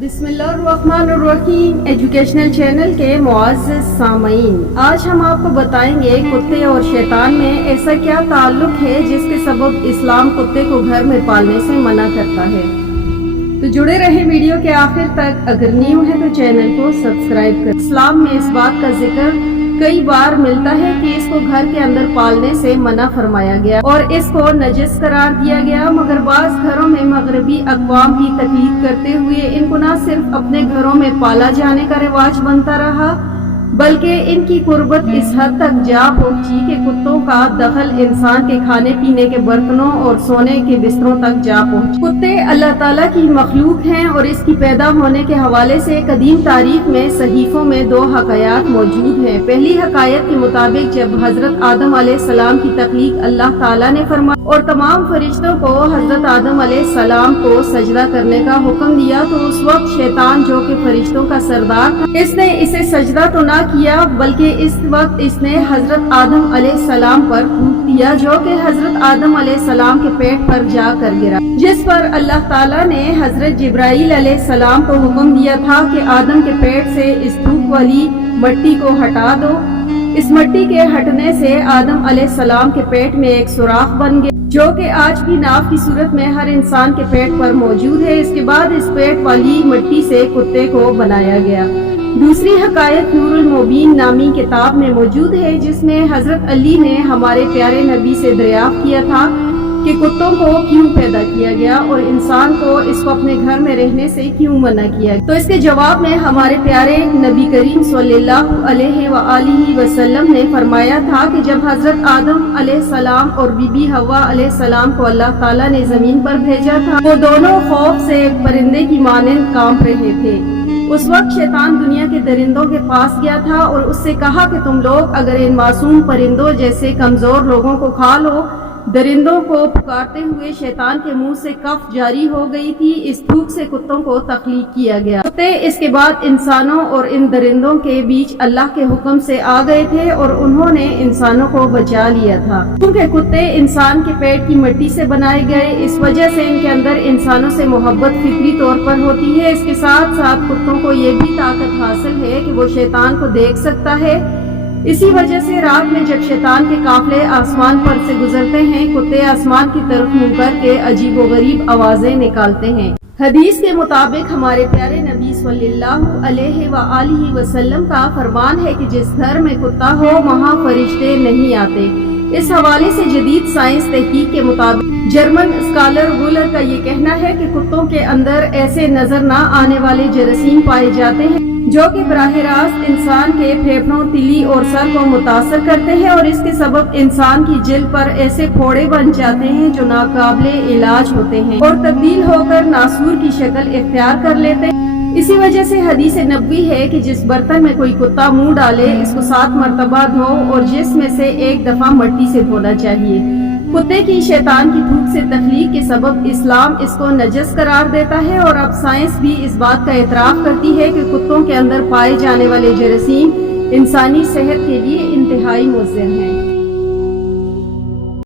बिस्मिल्लाहिर्रहमानिर्रहीम educational channel के मुअज़्ज़ज़ सामईन, आज हम आपको बताएंगे कुत्ते और शैतान में ऐसा क्या ताल्लुक है जिसके सबब इस्लाम कुत्ते को घर में पालने से मना करता है। तो जुड़े रहे वीडियो के आखिर तक। अगर न्यू है तो चैनल को सब्सक्राइब कर। इस्लाम में इस बात का जिक्र कई बार मिलता है कि इसको घर के अंदर पालने से मना फरमाया गया और इसको नजस करार दिया गया, मगर बाज़ घरों में मगरबी अक़वाम की तकलीद करते हुए इनको न सिर्फ अपने घरों में पाला जाने का रिवाज बनता रहा, बल्कि इनकी कुर्बत इस हद तक जा पहुंची कि कुत्तों का दखल इंसान के खाने पीने के बर्तनों और सोने के बिस्तरों तक जा पहुंची। कुत्ते अल्लाह ताला की मखलूक हैं और इसकी पैदा होने के हवाले से कदीम तारीख में सहीफों में दो हकायत मौजूद हैं। पहली हकायत के मुताबिक जब हजरत आदम अलैहिस्सलाम की तख्लीक अल्लाह ताला ने फरमाई और तमाम फरिश्तों को हजरत आदम अलैहिस्सलाम को सजदा करने का हुक्म दिया, तो उस वक्त शैतान जो कि फरिश्तों का सरदार था, इसने इसे सजदा तो ना किया, बल्कि इस वक्त इसने हजरत आदम अलैहिस्सलाम पर थूक दिया, जो कि हजरत आदम अलैहिस्सलाम के पेट पर जाकर गिरा, जिस पर अल्लाह ताला ने हजरत जिब्राइल अलैहिस्सलाम को हुक्म दिया था कि आदम के पेट से इस थूक वाली मट्टी को हटा दो। इस मट्टी के हटने से आदम अलैहिस्सलाम के पेट में एक सुराख बन गया, जो कि आज भी नाव की सूरत में हर इंसान के पेट पर मौजूद है। इसके बाद इस पेट वाली मट्टी से कुत्ते को बनाया गया। दूसरी हकायत नूरुल मुबीन नामी किताब में मौजूद है, जिसमें हजरत अली ने हमारे प्यारे नबी से दरियाफ्त किया था कि कुत्तों को क्यों पैदा किया गया और इंसान को इसको अपने घर में रहने से क्यों मना किया। तो इसके जवाब में हमारे प्यारे नबी करीम सल्लल्लाहु अलैहि वसल्लम ने फरमाया था कि जब हजरत आदम अलैहिस्सलाम और बीबी हवा अलैहिस्सलाम को अल्लाह ताला ने जमीन पर भेजा था, वो दोनों खौफ से एक परिंदे की मानंद कांप रहे थे। उस वक्त शैतान दुनिया के दरिंदों के पास गया था और उससे कहा कि तुम लोग अगर इन मासूम परिंदों जैसे कमजोर लोगों को खा लो। दरिंदों को पुकारते हुए शैतान के मुंह से कफ जारी हो गई थी। इस थूक से कुत्तों को तख्लीक किया गया। कुत्ते इसके बाद इंसानों और इन दरिंदों के बीच अल्लाह के हुक्म से आ गए थे और उन्होंने इंसानों को बचा लिया था। क्योंकि कुत्ते इंसान के पेट की मिट्टी से बनाए गए, इस वजह से इनके अंदर इंसानों से मोहब्बत फितरी तौर पर होती है। इसके साथ साथ कुत्तों को ये भी ताकत हासिल है कि वो शैतान को देख सकता है। इसी वजह से रात में जब शैतान के काफले आसमान पर से गुजरते हैं, कुत्ते आसमान की तरफ मुंह करके अजीब व गरीब आवाजें निकालते हैं। हदीस के मुताबिक हमारे प्यारे नबी सल्लल्लाहु अलैहि वसल्लम का फरमान है कि जिस घर में कुत्ता हो वहाँ फरिश्ते नहीं आते। इस हवाले से जदीद साइंस तहकीक के मुताबिक जर्मन स्कॉलर वुलर का ये कहना है कि कुत्तों के अंदर ऐसे नजर न आने वाले जरासीम पाए जाते हैं जो कि बराह रास्त इंसान के फेफड़ों, तिली और सर को मुतासर करते हैं और इसके सबब इंसान की जिल्द पर ऐसे फोड़े बन जाते हैं जो नाकाबिले इलाज होते हैं और तब्दील होकर नासूर की शक्ल इख्तियार कर लेते हैं। इसी वजह से हदीस नबवी है कि जिस बर्तन में कोई कुत्ता मुंह डाले इसको 7 मरतबा धो और जिसमें से एक दफा मिट्टी से धोना चाहिए। कुत्ते की शैतान की थूक से तख्लीक के सबब इस्लाम इसको नजस करार देता है और अब साइंस भी इस बात का एतराफ करती है कि कुत्तों के अंदर पाए जाने वाले जरासीम इंसानी सेहत के लिए इंतहाई मुज़र हैं।